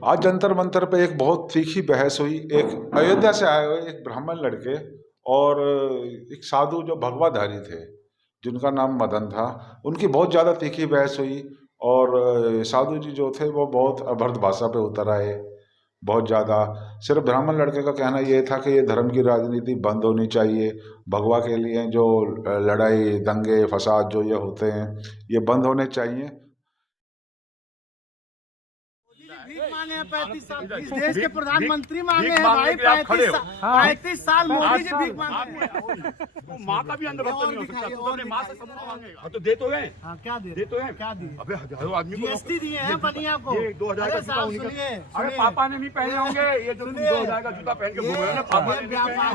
आज जंतर मंतर पे एक बहुत तीखी बहस हुई। एक अयोध्या से आए हुए एक ब्राह्मण लड़के और एक साधु जो भगवाधारी थे जिनका नाम मदन था, उनकी बहुत ज़्यादा तीखी बहस हुई। और साधु जी जो थे वो बहुत अभद्र भाषा पे उतर आए, बहुत ज़्यादा। सिर्फ ब्राह्मण लड़के का कहना ये था कि ये धर्म की राजनीति बंद होनी चाहिए, भगवा के लिए जो लड़ाई दंगे फसाद जो ये होते हैं ये बंद होने चाहिए। मांगे हैं 35 साल, इस देश के प्रधानमंत्री मांगे हैं भाई 35 साल मोदी जी भीख मांगे हैं। माँ का भी अंधभक्त नहीं हो सकता, तू अपने माँ से सबको मांगेगा। तो दे तो गए, क्या दे तो हैं, क्या दिए? अबे हजारों आदमी को जीएसटी दिए हैं बनिया को। 2000 का जूता उन्हीं का। अरे पापा ने नहीं पहने होंगे, ये जो 2000 का जूता पहन के घूम रहे हो ना, पापा ने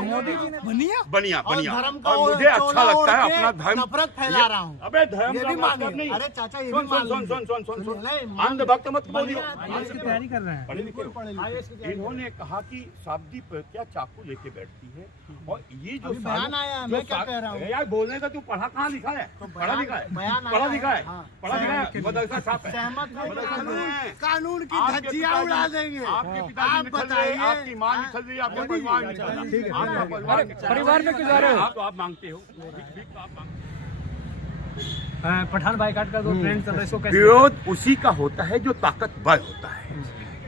मोदी जी ने बनिया बनिया। और मुझे अच्छा लगता है अपना धर्म, नफरत फैला रहा हूँ। अबे धर्म ये भी का मतलब मांगे। नहीं। अरे चाचा ये सुन भी सुन सुन सुन सुन सुन, अंधभक्त मत बोलिए। की तैयारी कर रहे हैं। पढ़े लिखे इन्होंने कहा कि शाब्दी प्रज्ञा चाकू लेके बैठती है। और ये जो बयान आया है, मैं क्या कह रहा हूँ यार, बोलने का तू पढ़ा कहाँ लिखा है? पढ़ा लिखा है, पढ़ा लिखा है, पढ़ा लिखा है, मदरसा छाप है। कानून की धज्जियां उड़ा देंगे। आपके पिताजी निकल रहे, आपकी माँ निकल रही, आपका परिवार निकल रहा है। परिवार में क्यों जा रहे हो? तो आप मांगते हो, पठान बाइकाट का जो ट्रेंड चल रहा है इसको कैसे? विरोध उसी का होता है जो ताकतवर होता है,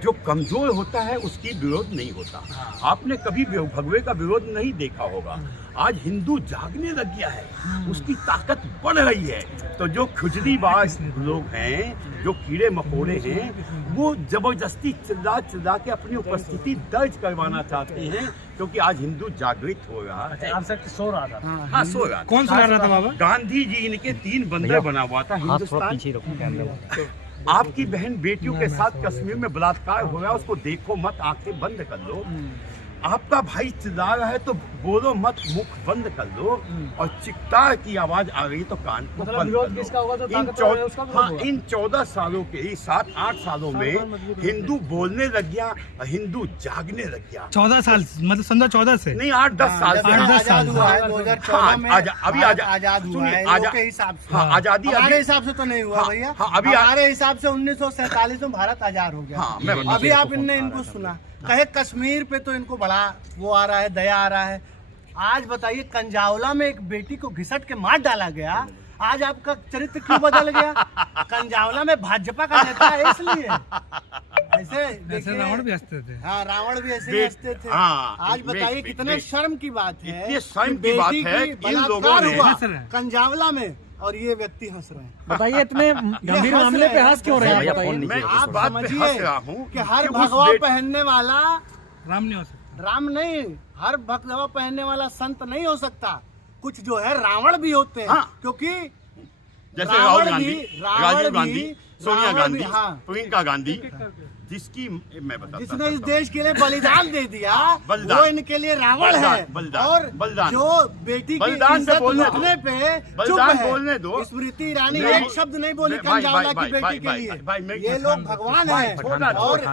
जो कमजोर होता है उसकी विरोध नहीं होता। आपने कभी भगवे का विरोध नहीं देखा होगा। आज हिंदू जागने लग गया है, उसकी ताकत बढ़ रही है। तो जो खुजलीबाज लोग हैं, जो कीड़े मकोड़े हैं, वो जबरदस्ती चिल्ला चिल्ला के अपनी उपस्थिति दर्ज करवाना चाहते हैं, क्योंकि आज हिंदू जागृत हो रहा है। आप सर सो रहा था? हाँ, सो रहा था। कौन सुना रहा था बाबा? गांधी जी इनके 3 बंदर बना हुआ था हिंदुस्तान। आपकी बहन बेटियों के साथ कश्मीर में बलात्कार हो रहा है, उसको देखो मत, आंखें बंद कर लो। आपका भाई चिल्ला रहा है तो बोलो मत, मुख बंद कर लो। और चिक्कार की आवाज आ रही तो कान को बंद विरोध कर किसका होगा? तो इन 14 सालों के 7-8 सालों में हिंदू बोलने लग गया, हिंदू जागने लग गया। 14 साल मतलब समझो 14 से नहीं, 8-10 साल से। 8-10 साल हुआ है 2014 में। अभी आजाद हुआ है लोगों के हिसाब से। आजादी हमारे हिसाब से तो नहीं हुआ भैया। अभी हमारे हिसाब से 1947 में भारत आजाद हो गया। अभी आप इनको सुना कहे कश्मीर पे तो इनको बड़ा वो आ रहा है, दया आ रहा है। आज बताइए कंजावला में एक बेटी को घिसट के मार डाला गया, आज आपका चरित्र क्यों बदल गया? कंजावला में भाजपा का नेता है इसलिए। ऐसे रावण भी हंसते थे। हाँ, रावण भी ऐसे हंसते थे। आज बताइए कितने शर्म की बात है, ये शर्म की बात है कि इन लोगों ने कंजावला में और ये व्यक्ति हंस रहे हैं। बताइए इतने गंभीर मामले पे हंस क्यों रहे हैं? मैं इस बात पे हंस रहा हूँ कि हर भगवा पहनने वाला राम नहीं हो सकता। राम नहीं, हर भगवा पहनने वाला संत नहीं हो सकता। कुछ जो है रावण भी होते हैं। क्योंकि जैसे राहुल गांधी, राजीव भी, गांधी, सोनिया गांधी, प्रियंका गांधी, जिसकी मैं बताता जिसने इस देश के लिए बलिदान दे दिया, बलिदान, वो इनके लिए रावण है। और बलिदान, जो बेटी की इज्जत लूटने पे चुप है। स्मृति ईरानी एक शब्द नहीं बोली कंजावला की बेटी के लिए। ये लोग भगवान हैं।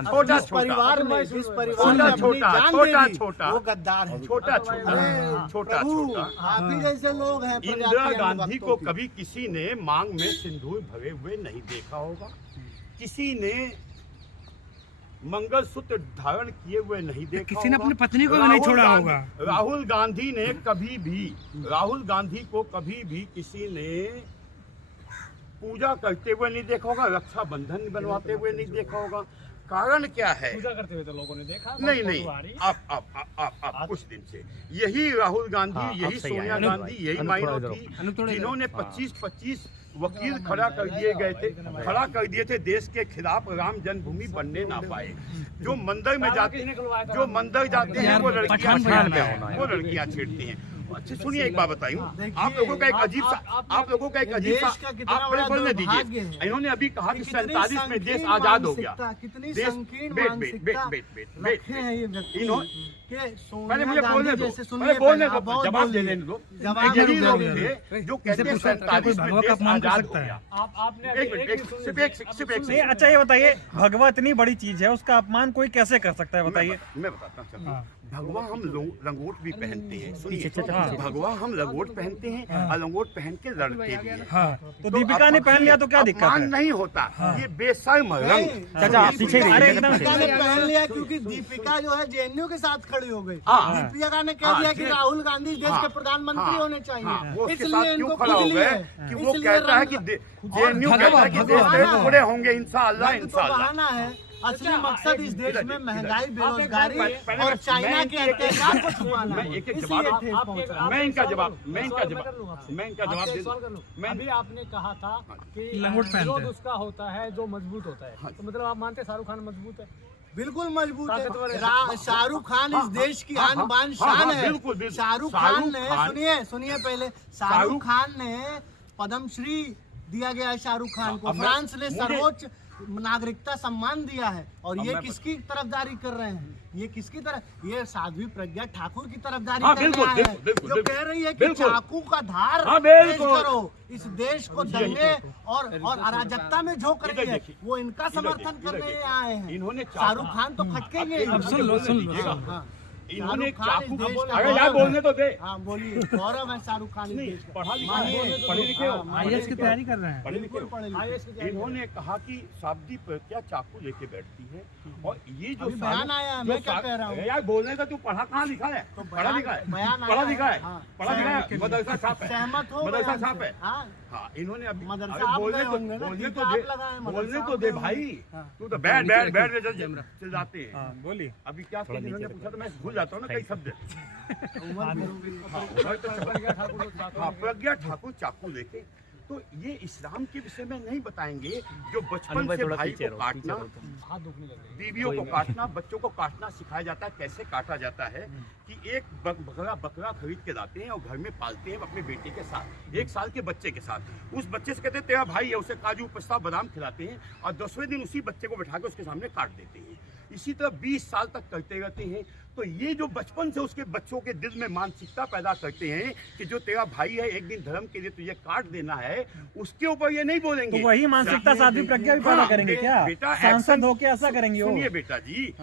और जिस परिवार में अपनी जान दे दी, वो गद्दार है। छोटा छोटा आप ही जैसे लोग हैं। इंदिरा गांधी को कभी किसी ने मांग में सिंदूर भरे हुए नहीं देखा होगा, किसी ने मंगलसूत्र धारण किए हुए नहीं देखा, किसी ने अपनी पत्नी को भी नहीं छोड़ा होगा। राहुल गांधी को कभी भी किसी ने पूजा करते हुए नहीं देखा होगा, रक्षाबंधन बनवाते हुए नहीं देखा होगा। कारण क्या है? पूजा करते हुए तो लोगों ने देखा। नहीं, आप कुछ दिन से यही राहुल गांधी, यही सोनिया गांधी, यही माइनों थी जिन्होंने 25 वकील खड़ा कर दिए थे देश के खिलाफ, राम जन्मभूमि बनने ना पाए। जो मंदिर जाते हैं वो लड़कियां छेड़ती हैं। अच्छा सुनिए, एक बात बताइए, आप लोगों का एक अजीब सा आप आप बोलने दीजिए। इन्होंने अभी कहा कि 47 में देश आजाद हो गया। पहले मुझे बोलने दो, जवाब दे देने दो। यही लोग थे जो कहते हैं 47 में देश आजाद हो गया। अच्छा ये बताइए, भगवा इतनी बड़ी चीज है, उसका अपमान कोई कैसे कर सकता है? बताइए। मैं बताता हूँ। भगवा हम लंगोट भी पहनते हैं, सुनिए, भगवा हम लंगोट पहनते हैं और लंगोट पहन के लड़ते भी हैं। तो दीपिका ने पहन लिया तो क्या दिक्कत अपमान है? नहीं होता, ये बेशर्म रंग। चाचा आप पीछे अरे एकदम दीपिका ने पहन लिया क्योंकि दीपिका जो है जेएनयू के साथ खड़ी हो गई। हाँ। दीपिका ने कह दिया कि राहुल गांधी देश के प्रधानमंत्री होने वो चाहिए, उसके इसलिए साथ इनको क्यों खड़ा हो खुजली गए है। कि वो इसलिए कहता है कि जेएनयू कहता है कि देश में पूरे होंगे इंशाअल्लाह रंग तो इंशाअल्लाह। बहाना है, असली मकसद इस देश में महंगाई, बेरोजगारी पहले और मैं चाइना के इनकी अत्याचार को छुपाना मैं है। एक इसलिए जवाब ठेस पहुंच रहा है। मैं इनका जवाब दे सवाल कर दूं। लूं। मैं अभी आपने कहा था कि लंगोट पहनते विरोध हैं। उसका होता है जो मजबूत होता है, तो मतलब आप मानते हैं शाहरुख खान मजबूत है? बिल्कुल मजबूत ताकतवर है। है। शाहरुख खान इस देश की हाँ, आन बान हाँ, शान हाँ, है। बिल्कुल, बिल्कुल। शाहरुख शाहरुख खान ने खान- सुनिए पहले, शाहरुख खान ने पद्मश्री दिया गया है शाहरुख खान को, अब मैं- फ्रांस ने मुझे- सर्वोच्च नागरिकता सम्मान दिया है। और अब ये मैं- किसकी तरफदारी कर रहे हैं? ये किसकी तरफ? ये साध्वी प्रज्ञा ठाकुर की तरफदारी हाँ, कर बिल्कुल, रहा है, बिल्कुल, बिल्कुल, जो बिल्कुल। कह रही है कि बिल्कुल। चाकू का धार हाँ, तेज बिल्कुल। करो, इस देश को दंगे और अराजकता में झोंक रही इधर है। देखिए, वो इनका इधर समर्थन देखिए, करने इधर आए हैं। इन्होंने शाहरुख खान तो खटकेंगे ही। अब सुन लो, सुन लो। हाँ। इन्होंने शाहरुख खान चाकू इस देश का अरे यार गौरव बोलने तो दे। है। हाँ बोलिए, गौरव है शाहरुख खान इस देश का। पढ़ा लिखा मानिए, है, पढ़े लिखे हो, हाँ, आईएएस की तैयारी कर रहे हैं। पढ़े लिखे हो। पढ़े लिखे। इन्होंने कहा कि शाब्दी प्रज्ञा चाकू लेके बैठती है और ये जो अभी बयान आया है, मैं क्या कह रहा हूँ? अरे यार बोलने का तू पढ़ा कहाँ लिखा है? तो पढ़ा लिखा है, बयान आया पढ़ा लिखा है, हाँ। पढ़ा लिखा है, मदरसा छाप है, सहमत हो मदरसा बयान छाप से? है। हाँ। हाँ, इन्होंने अभी मदरसा अरे आप बोलने गए तो होंगे ना, बोलने ठीक तो है, दे, आप लगाए, मदरसा बोलने आप तो दे गए भाई। होंगे। हाँ। तू तो बैठ बैठ बैठ बैठ चल जाते हैं। हाँ, बोलिए। अभी क्या इन्होंने पूछा तो मैं भूल जाता हूँ ना कई शब्द। उम्र भी हो गई। हाँ, प्रज्ञा ठाकुर चाकू लेके तो ये इस्लाम के विषय में नहीं बताएंगे जो बचपन से भाई को काटना, हाथ दुखने लगे। बीवियों को काटना, बच्चों को काटना सिखाया जाता है, कैसे काटा जाता है कि एक बकरा खरीद के लाते हैं और घर में पालते हैं अपने बेटे के साथ, 1 साल के बच्चे के साथ। उस बच्चे से कहते हैं तेरा भाई है, उसे काजू पिस्ता बादाम खिलाते हैं और 10वें दिन उसी बच्चे को बैठा के उसके सामने काट देते हैं। इसी तरह 20 साल तक करते रहते हैं। तो ये जो बचपन से उसके बच्चों के दिल में मानसिकता पैदा करते हैं कि जो तेरा भाई है एक दिन धर्म के लिए तुझे काट देना है, उसके ऊपर ये नहीं बोलेंगे। तो वही मानसिकता साध्वी प्रज्ञा भी पैदा करेंगे क्या? बेटा सांसद होके ऐसा करेंगे वो? सुनिए बेटा जी,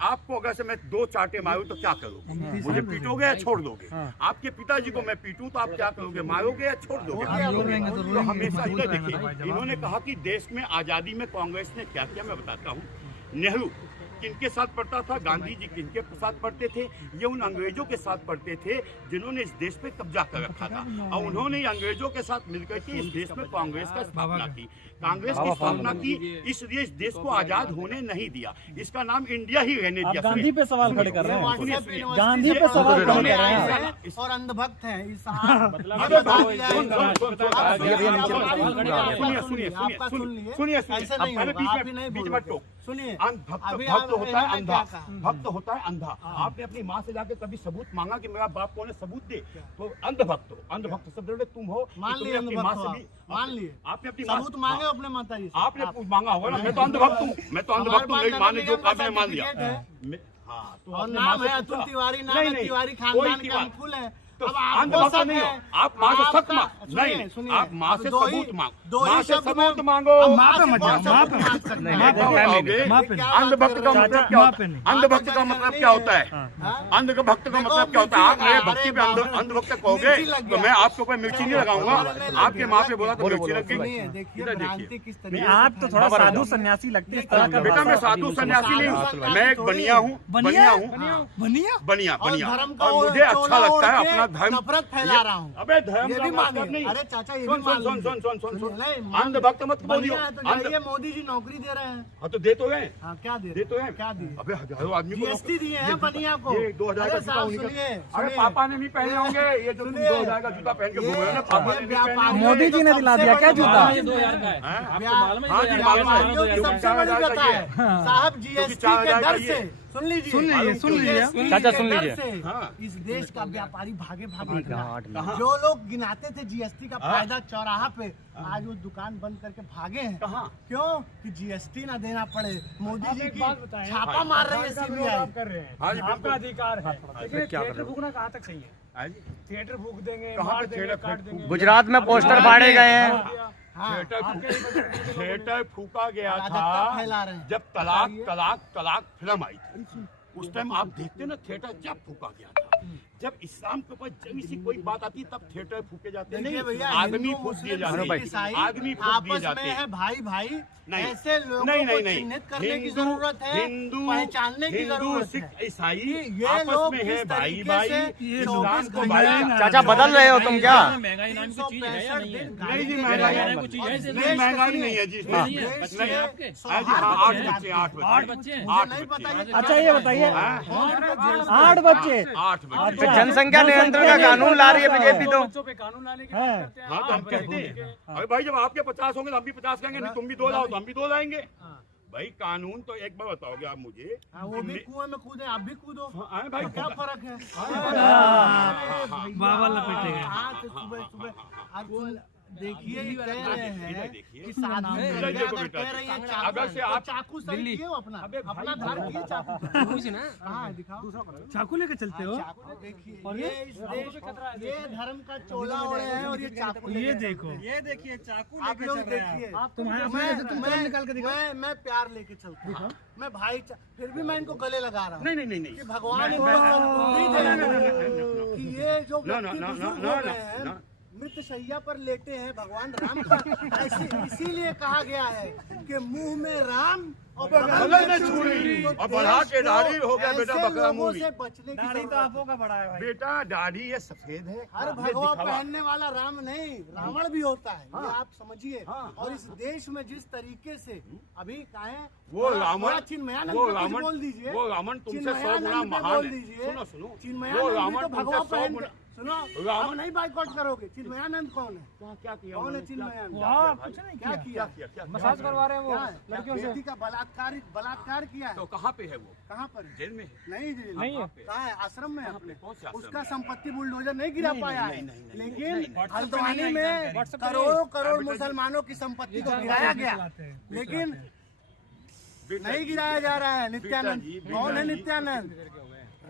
आपको अगर से मैं 2 चांटे मारूं तो क्या करोगे? मुझे पीटोगे या छोड़ दोगे? आपके पिताजी को मैं पीटूं तो आप क्या करोगे? मारोगे या छोड़ दोगे? तो हमेशा इधर देखिए, इन्होंने कहा कि देश में आजादी में कांग्रेस ने क्या किया, मैं बताता हूँ। नेहरू किनके साथ पढ़ता था, गांधी जी किनके साथ पढ़ते थे? ये उन अंग्रेजों के साथ पढ़ते थे जिन्होंने इस देश पे कब्जा कर रखा था और उन्होंने अंग्रेजों के साथ मिलकर के इस देश में कांग्रेस का स्थापना की। कांग्रेस की स्थापना की, इसलिए इस देश को आजाद होने नहीं दिया। इसका नाम इंडिया ही रहने आप दिया। गांधी पे सवाल खड़े कर रहे हैं। सुनिए, सुनिए। गांधी पे सवाल खड़े कर रहे हैं। हैं और अंधभक्त हैं। इस साहब अबे बता भाई, दिया सुन, है। सुन, सुन, सुन, आप सुनिए, सुनिए, सुनिए, आपका सुनिए, आपका सुनिए, सुन लिए। सुनिए, सुनिए। ऐसे अब नहीं पहले होगा, आप ही बीच नहीं में बोलो। मत टोक। सुनिए, भक्त अभी भक्त होता है इन्होंने अंधा, क्या कहा? भक्त होता है अंधा। आपने अपनी माँ से जाके कभी सबूत मांगा कि मेरा बाप कौन है, सबूत दे? तो अंधभक्त हो। अंधभक्त शब्द में तुम हो कि मान तुमने लिए अपनी अंधभक्त माँ हो से आप। भी मान लिए आपने अपनी माँ सबूत मांगे अपने माताजी से। आपने मांगा होगा ना। मैं तो अंधभक्त हूँ, मैं तो अंधभक्त हूँ। मेरी माँ ने जो कहा मैंने मान लिया। हाँ, तो और अपने नाम माँ से है अतुल पूछा। तिवारी, नाम नहीं, है नहीं, तिवारी कोई खानदान का तिवारी। अनुकूल है। तो अब आपको अंधभक्त शक नहीं हो, है। आप माँ से सख्त आपका- मांग सुनिए, नहीं, सुनिए, आप माँ से दो ही- सबूत मांग, दो ही माँ से शब्द में- सबूत मांगो। अब माँ पे मत जाओ, माँ पे मांग सकते हैं। नहीं, देखो, माँ पे क्या अंधभक्त का बात कर मतलब रहे क्या माँ होता पे है? नहीं। अंधभक्त का मतलब क्या होता है? हाँ? अंधभक्त का मतलब क्या होता है? आप मेरे भक्ति पे अंधभक्त कहोगे मिर्ची लग तो गया। मैं आपके ऊपर मिर्ची नहीं लगाऊंगा। आपके माँ पे बोला तो मिर्ची लग सुनिए, गई। देखिए इधर भ्रांति देखिए। किस नहीं, तरीके आप तो थोड़ा साधु सन्यासी लगते हैं इस तरह का बेटा मैं भाषा। साधु सन्यासी नहीं हूँ, मैं एक बनिया हूँ। बनिया हूँ, बनिया बनिया और बनिया। धर्म का और मुझे अच्छा चोला लगता है ओढ़ के अपना धर्म। नफरत फैला रहा हूँ। अबे धर्म ये का भी मतलब मानिए। नहीं। अरे चाचा ये सुन भी सुन मान सुन लीजिए। सुन सुन सुन नहीं, मान अंधभक्त मत बोलियो। बढ़िया है तो जाइए, मोदी जी नौकरी दे रहे हैं। हाँ तो दे तो गए, हाँ क्या दे दे तो है। क्या दिए? अबे हजारों आदमी को जीएसटी दिए हैं बनिया को। ये 2000 का अरे जूता साहब उन्हीं का- सुनिए, अरे सुनिए। पापा ने नहीं पहने होंगे ये जो तुम सुनिए। 2000 का जूता पहन के घूम रहे हो ना, पापा ने नहीं पहने होंगे। मोदी जी ने दिला दिया क्या जूता? हाँ जी, व्यापारियों की सबसे बड़ी व्यथा है साहब, जीएसटी के 4000 डर का से। ये- सुन लीजिए, सुन लीजिए। GST चाचा के सुन डर लीजिए। से हाँ। इस देश का व्यापारी भागे भागे कहाँ? निकला। जो लोग गिनाते थे जीएसटी का फायदा चौराहा पे, आज वो दुकान बंद करके भागे हैं। कहाँ? क्यों? कि जीएसटी ना देना पड़े। मोदी जी एक की बात बताएं, छापा मार रही है आप सीबीआई। कर रहे हैं, हाँ जी, आपका बिल्कुल। अधिकार है, लेकिन क्या कर थिएटर रहे हो? फूकना कहाँ तक सही है? हाँ जी। थिएटर फूक देंगे, कहाँ मार पे देंगे, थिएटर काट फूक- देंगे। गुजरात में पोस्टर फाड़े गए हैं। हाँ, थिएटर फूका गया अराजकता था फैला रहे हैं। जब तलाक तलाक तलाक फिल्म आई थी, उस टाइम आप देखते ना थिएटर जब फूका गया था, जब इस्लाम के ऊपर जब सी कोई बात आती तब थिएटर फूके जाते देखिए नहीं, भैया, आदमी हिंदू, फूक दिए मुस्लिम, जाते ईसाई आदमी फूक दिए आपस जाते में है भाई भाई। नहीं, ऐसे लोगों नहीं, को नहीं, नहीं। चिन्हित करने की हिंदू, जरूरत है, हिंदू, पहचानने की हिंदू, जरूरत सिख, है। ईसाई ये आपस लोग में किस है भाई तरीके भाई। से इस्लाम को 24 भाई घंटे चाचा बदल रहे हो तुम क्या? महंगाई नाम की चीज है या नहीं है? नहीं जी, महंगाई महंगाई नाम की चीज है ऐसे नहीं, महंगाई नहीं है जी इसमें। नहीं है। बच्चे हैं आपके? हाँ जी, हाँ, 8 बच्चे 8 बच्चे हैं? आठ नहीं बच्चे। पता ये अच्छा ये बताइए, हाँ? 8 बच्चे? 8 बच्चे। तो जनसंख्या नियंत्रण का कानून ला रही है बीजेपी तो। बच्चों पे कानून लाने की बात करते हैं। हाँ तो हम कहते हैं, अरे भाई जब आपके 50 होंगे तो हम भी 50 कहेंगे, नहीं तुम भी 2 लाओ तो हम भी 2 लाएंगे। भाई कानून तो एक बार बताओगे आप मुझे। हाँ, वो भी कुएं में कूदे, आप भी कूदो, हाँ, भाई क्या फर्क है? बाबा लपेटे गए। हाँ, तो सुबह सुबह अब देखिए ये कह रहे हैं देखिए, कि साधु इधर देखो अगर बेटा, कह रही है अगर से आप चाकू सही किए हो अपना धार किए चाकू। हाँ दिखाओ, चाकू लेके चलते हो? चाकू देखिए, ये इस देश ये धर्म का चोला ओढ़े हैं और ये चाकू ये लेके देखो, ये देखिए चाकू आप लोग देखिए, मैं प्यार लेके चलता हूँ, मैं भाई फिर भी मैं इनको गले लगा रहा हूँ नहीं नहीं नहीं नहीं कि भगवान इनको सद्बुद्धि दे कि ये जो व्यक्ति बुजुर्ग हो गए हैं, मृत शैया पर लेटे हैं, भगवान राम का इसीलिए कहा गया है कि मुंह में राम और बगल में छुरी तो और बढ़ा के देश दाढ़ी हो गया को बेटा ऐसे बकरा लोगों मूवी। से बचने की दाढ़ी तो जरूरत है। आपो का बड़ा है भाई। बेटा दाढ़ी ये सफेद है, हर ये भगवा दिखावा। पहनने वाला राम नहीं, रावण भी होता है, ये आप समझिए। हाँ, और इस देश में जिस तरीके से अभी कहे वो रावण, चिन्मयानंद वो पे कुछ रावण, बोल दीजिए, वो रावण तुमसे 100 गुना चिन्मयानंद पे महान बोल है। दीजिए, सुनो सुनो, वो चिन्मयानंद रावण भी तो भगवा तुमसे 100 पहन गुना। सुनो, रावण- आप नहीं बाइकआउट करोगे। चिन्मयानंद कौन है? क्या किया कौन है उन्होंने? चिन्मयानंद? कुछ नहीं क्या किया। किया? मसाज करवा रहे हैं वो क्या है? लड़कियों से। बेटी का बलात्कार किया है। तो कहाँ पे है वो? कहाँ पर है? जेल में है? नहीं जी, नहीं है। कहाँ है? आश्रम में है कहाँ पे? अपने। कौन से आश्रम उसका में? संपत्ति बुलडोजर नहीं गिरा पाया है, नहीं, लेकिन नहीं। हल्द्वानी में व्हाट्सएप पे करोड़ों करोड़ बेटा जी। मुसलमानों की संपत्ति को गिराया गया, लेकिन बेटा नहीं जी, गिराया जा रहा है। नित्यानंद बेटा जी, कौन है? बेटा जी। नित्यानंद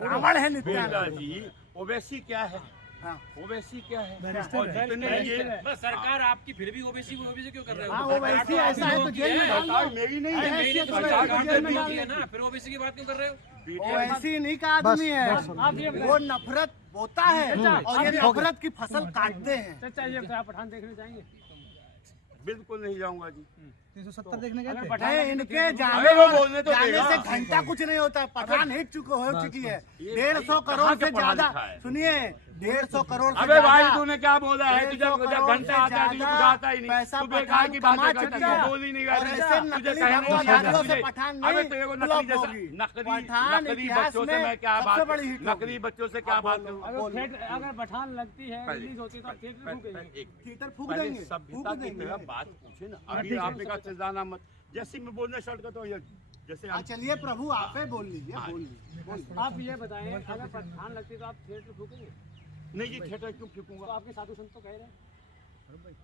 रावण है। बेटा नित्यानंद जी ओवैसी क्या है? हाँ। ओवैसी क्या है? बैरिस्टर और है। जितने ये बस सरकार आपकी फिर भी ओबीसी क्यों कर रहे हो? हाँ, वो वैसी ऐसा है तो जेल में डाल दो। सरकार मेरी नहीं है, ऐसी है तो सरकार जेल में जेल में डाल है दो। ना, फिर ओबीसी की बात क्यों कर रहे हो? वो ऐसी नहीं का आदमी है, आप ये वो नफरत बोता है और ये नफरत की फसल काटते हैं। चाचा ये बताइए, आप पठान देखने जाएंगे? बिल्कुल नहीं जाऊंगा जी। 370 देखने गए अगर थे? पठान नहीं, इनके अरे वो बोलने तो जाने देगा। से घंटा कुछ नहीं होता है। पठान हिट हो चुकी है। 150 करोड़ कहाँ से के पढ़ा ज्यादा। लिखा है? सुनिए, 150 करोड़ से अबे भाई ज्यादा तूने क्या बोला है? तुझे 150 तुझे करोड़ घंटा से आता है, तुझे ज्यादा कुछ आता ही नहीं। पैसा तू बेकार पठान की बातें कमा करता चुका है, है। बोल ही नहीं और रहा ऐसे तुझे नकली कहने को भगवाधारियों से तुझे- पठान अबे नहीं तेरे को फ्लॉप नकली जैसा होगी। नकली पठान नकली इतिहास बच्चों से में मैं क्या सबसे बात बड़ी हिट होगी। नकली बच्चों से क्या बात करूं? अगर पठान लगती है, रिलीज होती है तो आप थिएटर फूकेंगे। थिएटर फूक पहले देंगे, सभ्यता फूक की देंगे। तरह बात पूछे ना। अभी आपने कहा चिल्लाना मत, जैसे मैं बोलने स्टार्ट करता हूँ जैसे हाँ, चलिए प्रभु आप ही बोल लीजिए, बोल लीजिए। आप ये बताएं, अगर पठान लगती है तो आप थिएटर फूकेंगे? नहीं जी थिएटर क्यों तो फूकूंगा? आपके साधु संत तो कह रहे हैं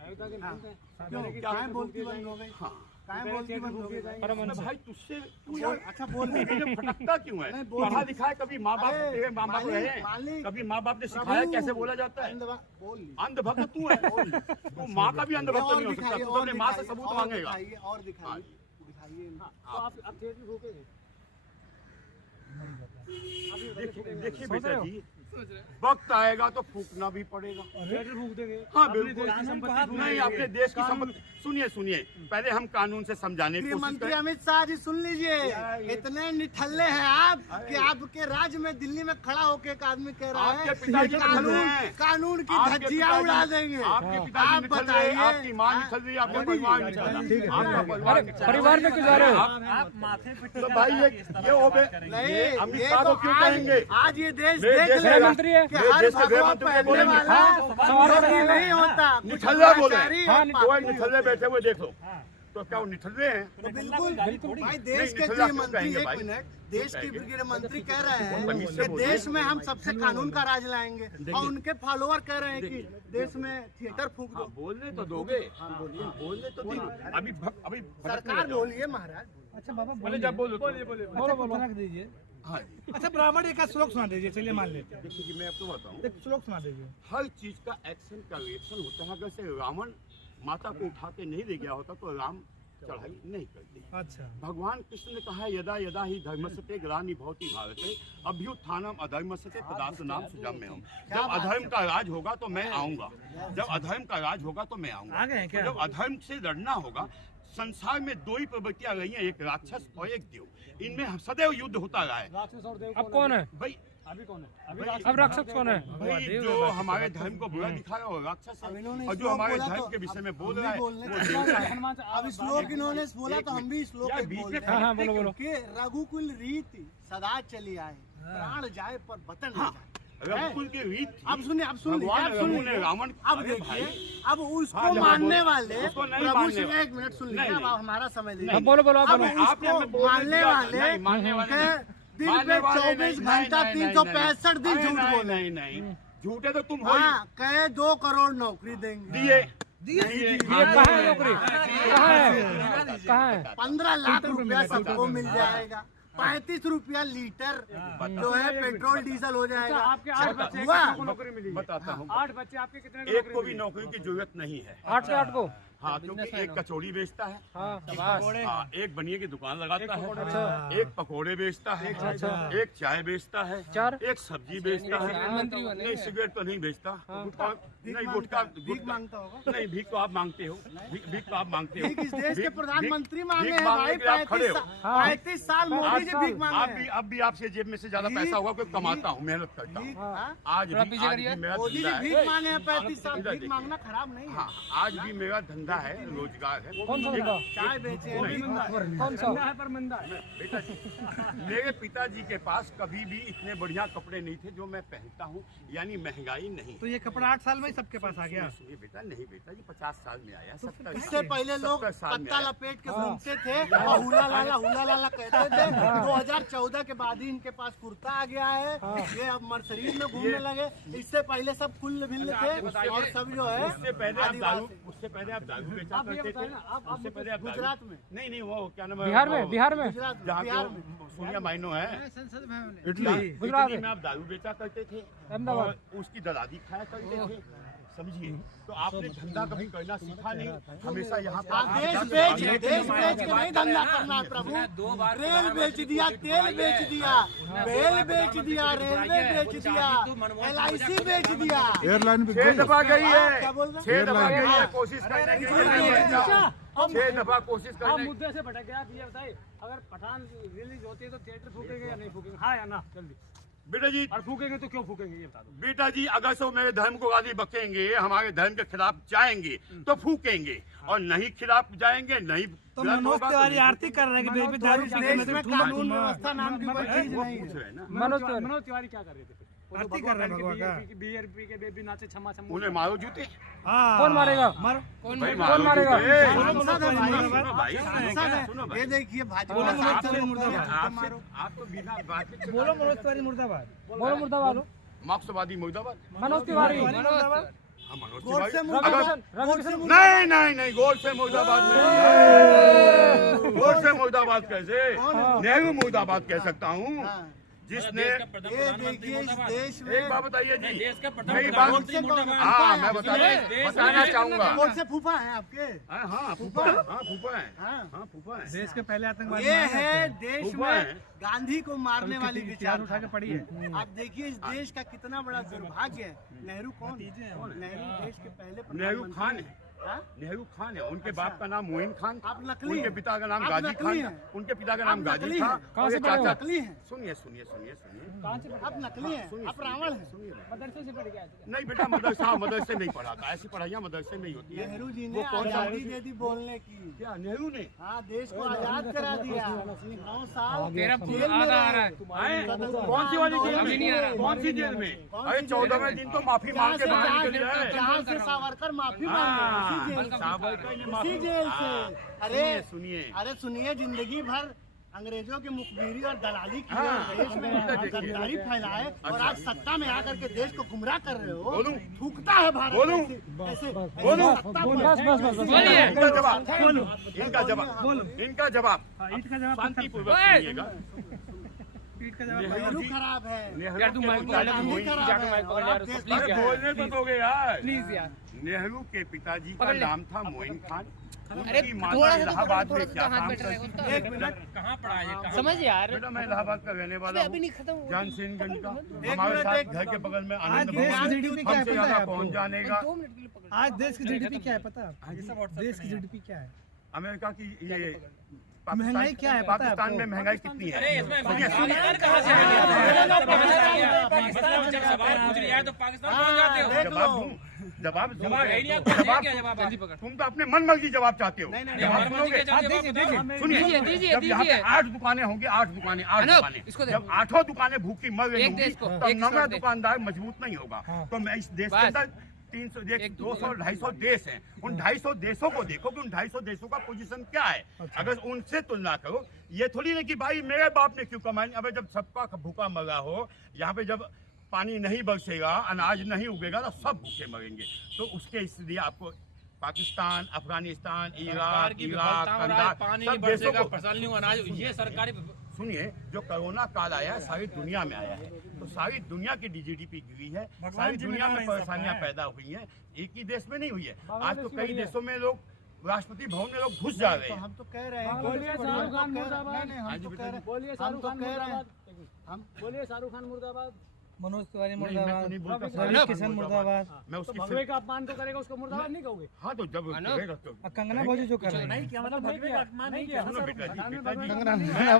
अयोध्या के हाँ। महंत हैं। क्यों? क्या काहे बोलती बंद हो गई? हाँ काहे बोलती बंद हो गई? अरे भाई तुझसे अच्छा बोल तुझे फटकता क्यों है? नहीं, बोल। पढ़ा लिखा है, कभी माँ बाप अरे, तेरे माँ बाप मालिक, रहे, मालिक, कभी माँ बाप ने सिखाया प्रभु, कैसे बोला जाता है? बोल लीजिए। अंधभक्त तू है, तू माँ का भी अंधभक्त और नहीं हो सकता। दिखाइए, तू तो अपने माँ से दिखाइए, सबूत और मांगेगा। दिखाइए, और दिखाइए। तो आप थिएटर फूकेंगे? देखिए बेटा जी, वक्त आएगा तो फूकना भी पड़ेगा। थिएटर फूक देंगे? हाँ अपने बिल्कुल। देश की संपत्ति नहीं अपने देश की संपत्ति सुनिए पहले हम कानून से समझाने की गृह कोशिश मंत्री करें। अमित शाह जी सुन लीजिए, इतने निठल्ले हैं आप कि आपके राज्य में दिल्ली में खड़ा होके एक आदमी कह रहा है आपके पिताजी कि निठल्ले हैं। कानून की आपके धज्जियां पिताजी- उड़ा देंगे। आपके पिताजी आप निठल्ले, बताइए, आपकी माँ निठल रही है, आपका परिवार निठल रहा है, आपका परिवार निठल रहा है। परिवार में क्यों जा रहे हो? आप माथे पे तो भाई ये ओबे नहीं, ये अमित ये शाह तो को क्यों कहेंगे? आज ये देश मेरे देख देश लेगा मंत्री है। कि मेरे हर देश के गृह भगवा मंत्री को पहनने बोलेंगे। वाला सवाल ये नहीं होता। कुछ निठल्ला बोले। भ्रष्टाचारी हाँ, और वो निठल्ले बैठे हुए देख लो। तो क्या वो निठल्ले हैं? तो बिल्कुल भाई देश नहीं, के निठल्ला गृह क्यों मंत्री कहेंगे एक भाई? मिनट देश के गृह मंत्री कह रहे हैं तमीज से कि बोलिए। देश में हम सबसे कानून का राज लाएंगे और उनके फॉलोअर कह रहे हैं कि देश में थिएटर फूक हाँ, दो। बोलने तो दोगे? बोलने तो दी। अभी सरकार बोलिए महाराज। अच्छा बाबा बोले जब बोलो तो। अच्छा रख दीजिए। हाँ अच्छा ब्राह्मण एक श्लोक सुना दीजिए, चलिए मान लेते हैं। देखिए मैं आपको बताऊं, एक श्लोक सुना दीजिए। हर चीज का एक्शन का रिएक्शन होता है। अगर से रावण माता को उठा के नहीं ले गया होता तो राम चढ़ाई नहीं करते। अच्छा भगवान कृष्ण ने कहा है यदा यदा ही धर्मस्ते ग्लानिर्भवति भारते अभ्युत्थानम अधर्मस्ते तदास्तु सुजम्यहम्। जब अधर्म का राज होगा तो मैं आऊंगा, जब अधर्म का राज होगा तो मैं आऊंगा। आ गए हैं क्या? जब अधर्म से लड़ना होगा, संसार में दो ही प्रवृत्तियां रही हैं, एक राक्षस और एक देव, इनमें सदैव युद्ध होता रहा है। राक्षस और देव अब कौन है? भाई अभी कौन है? भाई- अब राक्षस कौन है? भाई जो हमारे धर्म को बुरा दिखा रहा है वो राक्षस अब है, इन्होंने और जो श्लोक हमारे बोला धर्म तो के विषय में हम बोल भी रहा है बोलने वो का देव है। है। हनुमान से अब श्लोक इन्होंने बोला तो हम भी श्लोक यार, एक बीच में बोलते हाँ, हाँ, हैं बोलो, बोलो। कि रघुकुल रीति सदा चली आए, प्राण जाए पर वतन न जाए। रघुकुल की रीत थी। अब सुनिए, अब सुन लीजिए, भगवान अब सुन रघु ने लीजिए। रावण अब अरे देखिए, भाई, अब उसको हाँ, जब मानने बोलो, वाले उसको नहीं प्रभु मानने श्री वाले। एक मिनट सुन नहीं, लीजिए, अब नहीं। हमारा समय नहीं। लीजिए। अब बोलो, बोलो, अब बोलो। आपने हमें उसको बोलने मानने दिया, वाले नहीं, मानने वाले के नहीं। दिन मानने पे वाले 24 नहीं, घंटा नहीं, 365 दिन नहीं, झूठ नहीं, बोले। नहीं नहीं झूठे तो तुम हो ही। हाँ, कहे 2 करोड़ नौकरी देंगे, दिए ये कहाँ है नौकरी? कहाँ है? कहाँ है? 15 लाख रुपया सबको मिल जाएगा, 35 रुपया लीटर जो है पेट्रोल डीजल हो जाएगा। आपके 8 बच्चे हुआ? कितने को नौकरी मिली? बताता हूँ, 8 बच्चे आपके कितने को एक नौकरी को भी मिली? नौकरी की जरूरत नहीं है। 8 से 8 को? हाँ, क्योंकि एक कचौड़ी बेचता है, हाँ, शाबाश। हाँ, एक बनिए की दुकान लगाता है, अच्छा। एक पकोड़े बेचता है, एक चाय बेचता है, 4 एक सब्जी बेचता है, नहीं सिगरेट तो नहीं बेचता, और नहीं गुटखा भीख मांगता होगा। नहीं भीख तो आप मांगते हो, भीख तो आप मांगते हो। भीख इस देश के भीख- प्रधानमंत्री मांगे भीख हैं मांगने भाई, के लिए आप खड़े हो। 35 साल मोदी जी भीख मांगे आप हैं। भी अब भी आपसे जेब में से ज्यादा पैसा होगा, कोई कमाता हूँ, मेहनत करता हूँ। भीख, हाँ? आज भी मेरा मोदी जी धंधा है। भीख मांगे हैं 35 साल, इधर भीख देखिए। मांगना खराब नहीं है। हाँ, आज भी मेरा धंधा है, रोजगार है। कौन सा धंधा? चाय बेचे हैं, भीख मांगे हैं। कौन सा? मंदा है पर मंदा है। बेटा जी, मेरे पिताजी के पास कभी भी इतने बढ़िया कपड़े नहीं थे जो मैं पहनता हूँ, यानी महंगाई नहीं। तो ये कपड़ा 8 साल में ही सबके पास आ गया। सुनिए बेटा, नहीं बेटा जी, 50 साल में आया, 70 इससे पहले लोग 70 साल में पत्ता आया। लपेट के घूमते थे और हुला लाला कहते थे। 2014 के बाद ही इनके पास कुर्ता आ गया है, ये अब मर्सरीज में घूमने लगे। इससे पहले सब कुल भिल्ल थे और सब जो है उससे पहले आप दारू, आदिवासी। उससे पहले आप दारू बेचा आप ये करते बताएं थे। ना, आप उससे पहले आप दारू- गुजरात में, नहीं वो क्या नाम है, बिहार वो- में? बिहार में? गुजरात में, जहाँ बिहार के में। वो सोनिया माइनो है, इटली गुजरात इटली में? में आप दारू बेचा करते थे अहमदाबाद। और उसकी दलाली खाया करते थे, समझिए। तो आपने धंधा कभी करना सीखा नहीं, हमेशा यहाँ पर हाँ, देश बेच के नहीं धंधा करना है प्रभु। रेल बेच दिया, तेल बेच दिया, बेल बेच दिया, रेलवे बेच दिया, LIC बेच दिया। एयरलाइन भी 6 दफा गई है, क्या बोल रहे 6 दफा गई है, कोशिश करने की अच्छा, 6 दफा कोशिश आप करने की। मुद्दे से भटक गए। आप ये बताइए, अगर पठान रिलीज होती है तो थिएटर फूकेंगे या नहीं फूकेंगे? हाँ या ना? जल्दी। बेटा जी, और फूकेंगे तो क्यों फूकेंगे ये बता दो। बेटा जी, अगर से वो मेरे धर्म को गाली बकेंगे, हमारे धर्म के खिलाफ जाएंगे तो फूकेंगे, और नहीं खिलाफ जाएंगे, नहीं तो गलत मनोज होगा तो तिवारी नहीं आरती कर रहे हैं कि बेबी दारू इस पी के देश मतलब में ठूमा कानून ठूमा। व्यवस्था नाम की कोई चीज वो नहीं पूछ है। रहे हैं ना। मनोज तिवारी क्या कर रहे थे? वो तो आरती कर रहे हैं भगवान भगवान के बियर पी के बेबी नाचे छमा छम। उन्हें मारो जूते, हाँ। कौन मारेगा? मारो। भाई कौन मारेगा? जूते। सांसद है भाई, सुनो भाई, सांसद है। सुनो भाई। ये देखिए भाजपा बोलो मनोज सांसद तिवारी है, मुर्दाबाद। आप तो बिना बात के बोलो मनोज तिवारी मुर्दाबाद। बोलो मुर्दाबाद। मार्क्सवादी मुर्दाबाद। मनोज तिवारी। मुर्दाबाद। हाँ, मनोज गोड से तिवारी। मुर्दाबाद। अगर- रवि किशन। नहीं गोल से मुर्दाबाद नहीं, गोल से मुर्दाबाद कैसे? नेहरू मुर्दाबाद कह सकता हूँ, हाँ। जिसने ये देखिए इस देश एक में बात बताइए जी, देश का मेरी बात गोडसे कौन है? हाँ मैं आपके? बताना चाहूंगा। कौन से फूफा है आपके? हाँ फूफा है, हाँ फूफा है, हाँ। हाँ फूफा है। देश के पहले आतंकवादी ये मारे है जाते देश फूफा है। में गांधी को मारने वाली इतिहास उठा के विचार। पढ़ी है। आप देखिए इस देश का कितना बड़ा दुर्भाग्य है। नेहरू कौन? नेहरू देश के पहले नेहरू प्रधानमंत्री खान है, हैं। हाँ? नेहरू खान है, उनके बाप का नाम मोइन खान, आप नकली उनके हैं। पिता का नाम आप गाजी नकली खान हैं। था, उनके पिता का आप नाम गाजी नकली था, हैं। कहाँ और से ये पढ़े हो? चाचा। नकली हैं। सुनिए कहाँ से पढ़े? आप नकली हैं, आप रावण हैं। मदरसे से पढ़ के आए थे? नहीं बेटा, मदरसे नहीं पढ़ाता, ऐसी पढ़ाइयाँ मदरसे में ही होती है। नेहरू जी वो ने कौन सा आजादी दे दी बोलने की। क्या नेहरू ने? हाँ, देश को आजाद करा दिया। 9 साल तेरा जेल में आधा आ रहे। रहा है। कौन सी वाली जेल अभी नहीं आ रहा। में? कौन सी जेल में? कौन अरे सी 14वें दिन तो माफी मांग के बाहर निकल जाए। जहाँ से सावरकर माफी मांगे उसी जेल से। सावरकर ने उसी माफी जेल से। अरे सुनिए अरे सुनिए, जिंदगी भर अंग्रेजों की मुखबिरी और दलाली की हाँ। और देश में गद्दारी फैलाए और आज सत्ता में आकर के देश को गुमराह कर रहे हो। बोलूं? थूकता है भारत बोलूं? ऐसे बोलूं? सत्ता पर। बस। इनका जवाब, इनका जवाब बोलो। इनका जवाब हाँ, ईद का जवाब शांतिपूर्वक सुनिएगा। पीठ का जवाब नेहरू खराब है, यार तू माइक पकड़ ले, तू मोइन की जाके माइक पकड़ ले यार, उसको प्लीज यार, बोलने तो दोगे यार। प्लीज यार। नेहरू के पिताजी का पकड़ ले। नाम था मोइन खान। अरे उनकी माता थोड़ा सा इलाहाबाद में क्या हाथ काम बैठ रहेगा करती उसका। एक मिनट, कहाँ पड़ा है कहाँ समझ यार, बेटा मैं इलाहाबाद का रहने वाला अभी हूँ, नहीं खत्म हुआ। जानसेनगंज का। एक हमारे मिनट, साथ एक- घर के बगल में आज आनंद देश की भवन जीडीपी क्या है हमसे पता है ज्यादा आपको? पहुंच जाने का। 2 मिनट के लिए पकड़। आज देश की जीडीपी क्या है पता है आपको? देश की जीडीपी क्या है? अमेरिका की ये महंगाई क्या है पता है पाकिस्तान में आपको? महंगाई कितनी है? अरे इसमें सुनिए, पाकिस्तान कहाँ से आ गया? मतलब जब सवाल पूछ लिया है तो पाकिस्तान पहुंच जाते हो। देख लो। जवाब जवाब है ही नहीं आपको, जवाब क्या जवाब जल्दी पकड़। तुम तो अपने मन मर्जी जवाब चाहते हो। नहीं, नहीं, जवाब हमारे सुनोगे? मर्जी के जवाब दीजिए, बताओ। दीजिए। सुनिए, दीजिए, जब यहाँ पे दीजिए। 8 दुकानें होंगी, 8 दुकानें, 8 अनूप, दुकानें, इसको दे। जब 8 दुकानें भूखी मर रही एक दे होंगी, इसको, तो एक इसको 9वां दे। दुकानदार मजबूत नहीं होगा। हाँ। तो मैं इस देश के बस। अंदर 300 200 250 देश हैं, उन 250 देशों को देखो कि उन 250 देशों का पोजीशन क्या है। अगर उनसे तुलना करो, ये थोड़ी नहीं कि भाई मेरे बाप ने क्यों कमाई। अब जब सबका भूखा मरा हो, यहाँ पे जब पानी नहीं बरसेगा, अनाज नहीं उगेगा, तो सब भूखे मरेंगे। तो उसके इसलिए आपको पाकिस्तान, अफगानिस्तान, सरकार इराक, की इराक, विफलता और आज कंधार, पानी सब नहीं देशों बरसेगा, को फसल नहीं होगा, अनाज ये सरकारी सुनिए, जो कोरोना काल आया है सारी दुनिया में आया है, तो सारी दुनिया की जीडीपी गिरी है, सारी दुनिया में परेशानियां पैदा हुई हैं, एक ही देश में नहीं हुई है। आज तो कई देशों में लोग राष्ट्रपति भवन में लोग घुस जा रहे तो हैं। हम तो कह रहे हैं कि बोलिए शाहरुख खान मुर्दाबाद। नहीं, नहीं, हम तो कह रहे बोलिए हम शाहरुख तो खान कह रहे हैं मुर्दाबाद। हम बोलिए शाहरुख खान मुर्दाबाद। मनोज तिवारी नहीं, मैं तो मुर्दाबाद, नहीं बोलता रवि शाहरुख किशन खान मुर्दाबाद। मैं तो उसकी भगवे का अपमान तो करेगा, उसको मुर्दाबाद नहीं कहोगे? हाँ तो जब अनूप, करेगा तो और कंगना भौजी जो कर रही है, क्या मतलब भगवे का अपमान नहीं किया? सुनो बेटा जी, बेटा जी, कंगना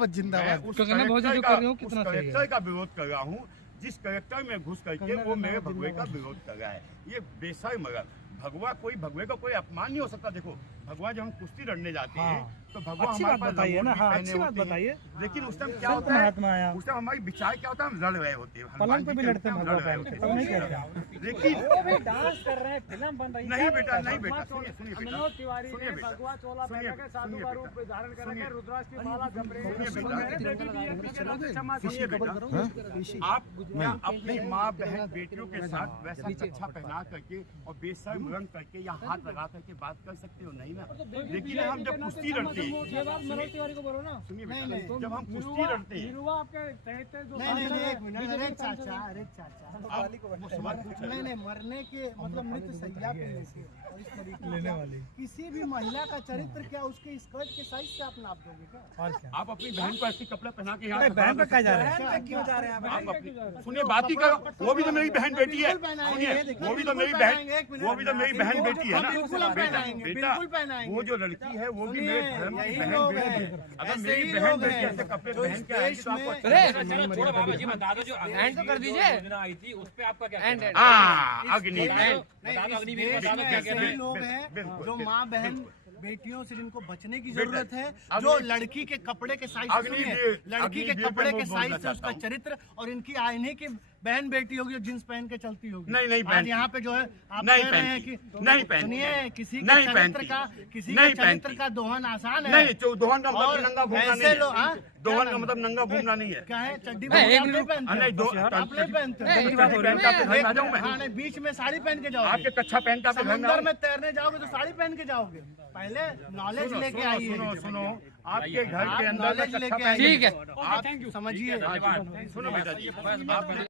जिंदाबाद। मैं उस कंगना भौजी जो करेक्टर कर रही हूँ का- कितना उस सही है। करेक्टर का विरोध कर रहा हूँ जिस करेक्टर में घुस करके वो मेरे भगवे का विरोध कर रहा है। ये बेशर्म मगर भगवे का कोई अपमान नहीं हो सकता। देखो भगवा जब हम कुश्ती लड़ने जाते हैं तो भगवा अच्छी हमारे बात पास बताइए ना, लंगोट भी हाँ, पहने अच्छी बात होते हैं। बताइए। लेकिन उस टाइम क्या संत होता है, महात्मा आया। उस टाइम हमारी विचार क्या होता है, हम लड़ रहे होते हैं, पलंग पे भी लड़ते हैं हम भगवा लड़ रहे पहन के, होते तब नहीं हैं। कहते। लेकिन वो भी डांस कर रहे हैं, फिल्म बन रही है। नहीं बेटा, नहीं बेटा, सुनिए सुनिए बेटा, मनोज तिवारी सुनिए ने बेटा, भगवा चोला सुनिए पहन के साधु सुनिए का बेटा, रूप धारण कर सुनिए। रखे, रुद्राक्ष की माला जप रहे हैं। सुनिए बेटा। मेरे बेटी भी है, पीछे रात में क्षमा सुनिए कीजिए। बेटा, आप क्या अपनी माँ बहन बेटियों के साथ वैसा कच्छा पहना करके और बेशर्म रंग करके या हाथ लगा करके बात कर सकते हो? नहीं ना। लेकिन हम जब कुश्ती लड़ते हैं, ये बात मनोज तिवारी को बोलो ना। सुनिए नहीं, बेटा, नहीं। जब हम कुश्ती लड़ते हैं, निरुआ आपके तहत जो नहीं, नहीं, सांसद है, एक मिनट, बीजेपी अरे के सांसद चाचा, है। अरे चाचा, आप वो सवाल पूछ रहे नहीं हैं। नहीं, मरने के मतलब मृत्यु सैया पे लेके और इस तरीके लेने से वाली। किसी भी महिला का चरित्र क्या उसके स्कर्ट के साइज से आप नाप दोगे क्या? और क्या? आप अपनी बहन को ऐसे कपड़े पहना के यहाँ अरे बहन पे क्या जा रहे हैं? बहन पे क्यों जा रहे हैं आप? आप अपनी सुनिए बात ही करो, वो भी तो मेरी बहन बेटी है। सुनिए, वो भी तो मेरी बहन, वो भी तो मेरी बहन बेटी है ना। बिल्कुल हम पहनाएंगे, बेटा, बिल्कुल पहनाएंगे। वो जो लड़की है वो भी मेरे धर्म की यही बहन लोग बेटी हैं, है। अगर ऐसे मेरी ही बहन लोग बेटी हैं ऐसे कपड़े जो पहन इस के आएगी देश तो आपको में- अच्छा अरे चलो छोड़ो बाबा जी, बता दो जो एंड तो कर दीजिए। योजना आई थी उस पे आपका क्या एंड कहना है? एंड। हाँ, अग्नि बता दो, नहीं, बता दो, इस अग्निवीर देश बता दो में क्या ऐसे कहना ही है? लोग हैं बिल्कुल, जो बिल्कुल, माँ बहन बिल्कुल। बेटियों से जिनको बचने की बेटा, जरूरत है, अग्नि- जो लड़की के कपड़े के साइज से अग्निवीर- सुनिए, लड़की के अग्निवीर पे कपड़े मैं के बोलना साइज से चाहता उसका हूँ। चरित्र और इनकी आईने की बहन बेटी होगी जो जींस पहन के चलती होगी। नहीं, नहीं आज पहनती। यहाँ पे जो है आप नहीं कह रहे हैं पहनती। कि नहीं पहनती। सुनिए, किसी के नहीं चरित्र पहनती। का किसी नहीं के चरित्र पहनती। का दोहन आसान है। नहीं, दोहन का मतलब और नंगा घूमना ऐसे नहीं लोग, हाँ? है। दोहन का मतलब नंगा घूमना नहीं है। क्या है, चड्डी नहीं, आप एक नहीं मिनट- पहनते नहीं, दो हो? आप नहीं पहनते हो? नहीं, चड्डी पहन के आपके घर में आ जाऊं मैं? हाँ, नहीं, बीच में साड़ी पहन के जाओगे। आपके कच्छा पहन के आपके घर में समुंदर आऊं? में तैरने जाओगे तो साड़ी पहन के जाओगे। पहले नॉलेज सुनो, लेके सुनो, आइए। सुनो, सुनो, आपके घर आप के अंदर में knowledge कच्छा लेके पहन के- ठीक है। आप समझिए। सुनो बेटा जी, आप